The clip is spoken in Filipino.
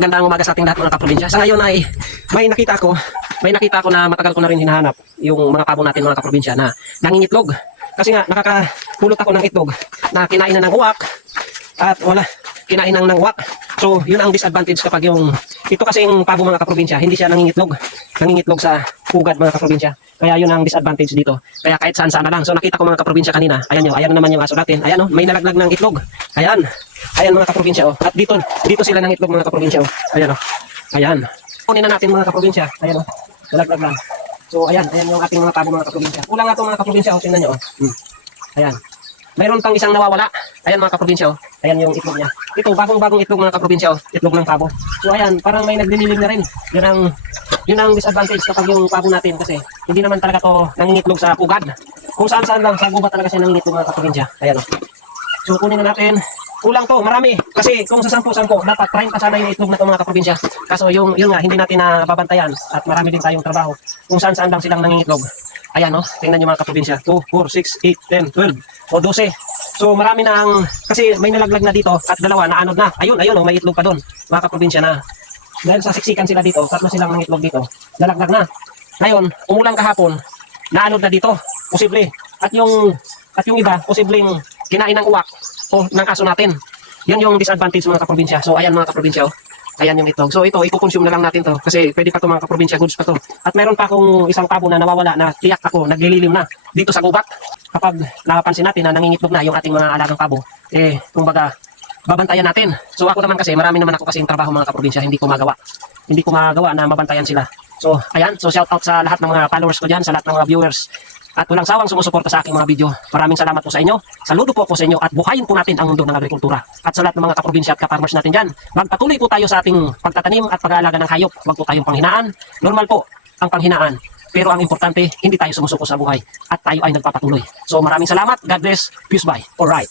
Gandang umaga sa ating lahat mga kaprobinsya. Sa ngayon ay may nakita ko na matagal ko na rin hinahanap yung mga pabo natin mga kaprobinsya na nangingitlog. Kasi nga nakakapulot ako ng itlog na kinain na ng uwak at wala kinain ng uwak. So yun ang disadvantage kapag yung ito kasi yung pabo mga kaprobinsya, hindi siya nangingitlog sa pugad mga kaprobinsya. Kaya yun ang disadvantage dito. Kaya kahit saan na lang. So nakita ko mga kaprobinsya kanina, ayan naman yung aso natin. Ayan may nalaglag ng itlog. Ayan mga kaprobinsya oh. At dito sila ng itlog mga kaprobinsya oh. Ayan oh. Ayan. Kunin na natin mga kaprobinsya. Ayan oh. Nalaglag lang. So ayan yung ating mga pabo mga kaprobinsya. Kulang nga ito mga kaprobinsya oh. Tingnan nyo oh. Ayan. Mayroon pang isang nawawala. Ayan mga kaprobinsya oh. Ayan yung itlog niya. Ito bagong itlog mga kaprobinsya oh. Itlog ng pabo. So ayan, parang may naglililim na rin. Yun ang disadvantage kapag yung pabo natin kasi hindi naman talaga to nangingitlog sa pugad. Kung saan lang sa gubat talaga siya nangingitlog mga kaprobinsya. Ayan oh. So kunin na natin. Kulang to, marami. Kasi kung sa 10 dapat 30 sana yung itlog na to mga kaprobinsya. Kaso yun nga, hindi natin nababantayan at marami din tayong trabaho. Kung saan lang silang nangingitlog. Ayan oh, tingnan nyo mga kaprobinsya. 2, 4, 6, 8, 10, 12 o 12. So marami na kasi may nalaglag na dito at dalawa naanod na. Ayun oh, may itlog pa doon mga kaprobinsya na. Dahil sa siksikan sila dito, 3 silang nangitlog dito. Nalaglag na. Ngayon, umulan kahapon, naanod na dito. Posible. At yung iba, posibleng kinain ng uwak o ng aso natin. Yan yung disadvantage mga kaprobinsya. So ayan mga kaprobinsya oh. Ayan yung itlog. So ito, ipo-consume na lang natin to. Kasi pwede pa to mga kaprobinsya, goods pa to. At meron pa akong isang pabo na nawawala na tiyak ako, naglililim na dito sa gubat. Kapag napansin natin na nangingitlog na yung ating mga alagang pabo, kumbaga, babantayan natin. So ako naman kasi, marami naman ako kasing trabaho mga kaprobinsya, hindi ko magawa na mabantayan sila. So ayan, so shout out sa lahat ng mga followers ko dyan, sa lahat ng mga viewers. At walang sawang sumusuporta sa aking mga video. Maraming salamat po sa inyo. Saludo po ako sa inyo at buhayin po natin ang mundo ng agrikultura. At sa lahat ng mga kaprobinsya at kaparmers natin dyan, magpatuloy po tayo sa ating pagtatanim at pag-aalaga ng hayop. Huwag po tayong panghinaan. Normal po ang panghinaan. Pero ang importante, hindi tayo sumusuko sa buhay at tayo ay nagpapatuloy. So maraming salamat. God bless. Peace bye. Alright.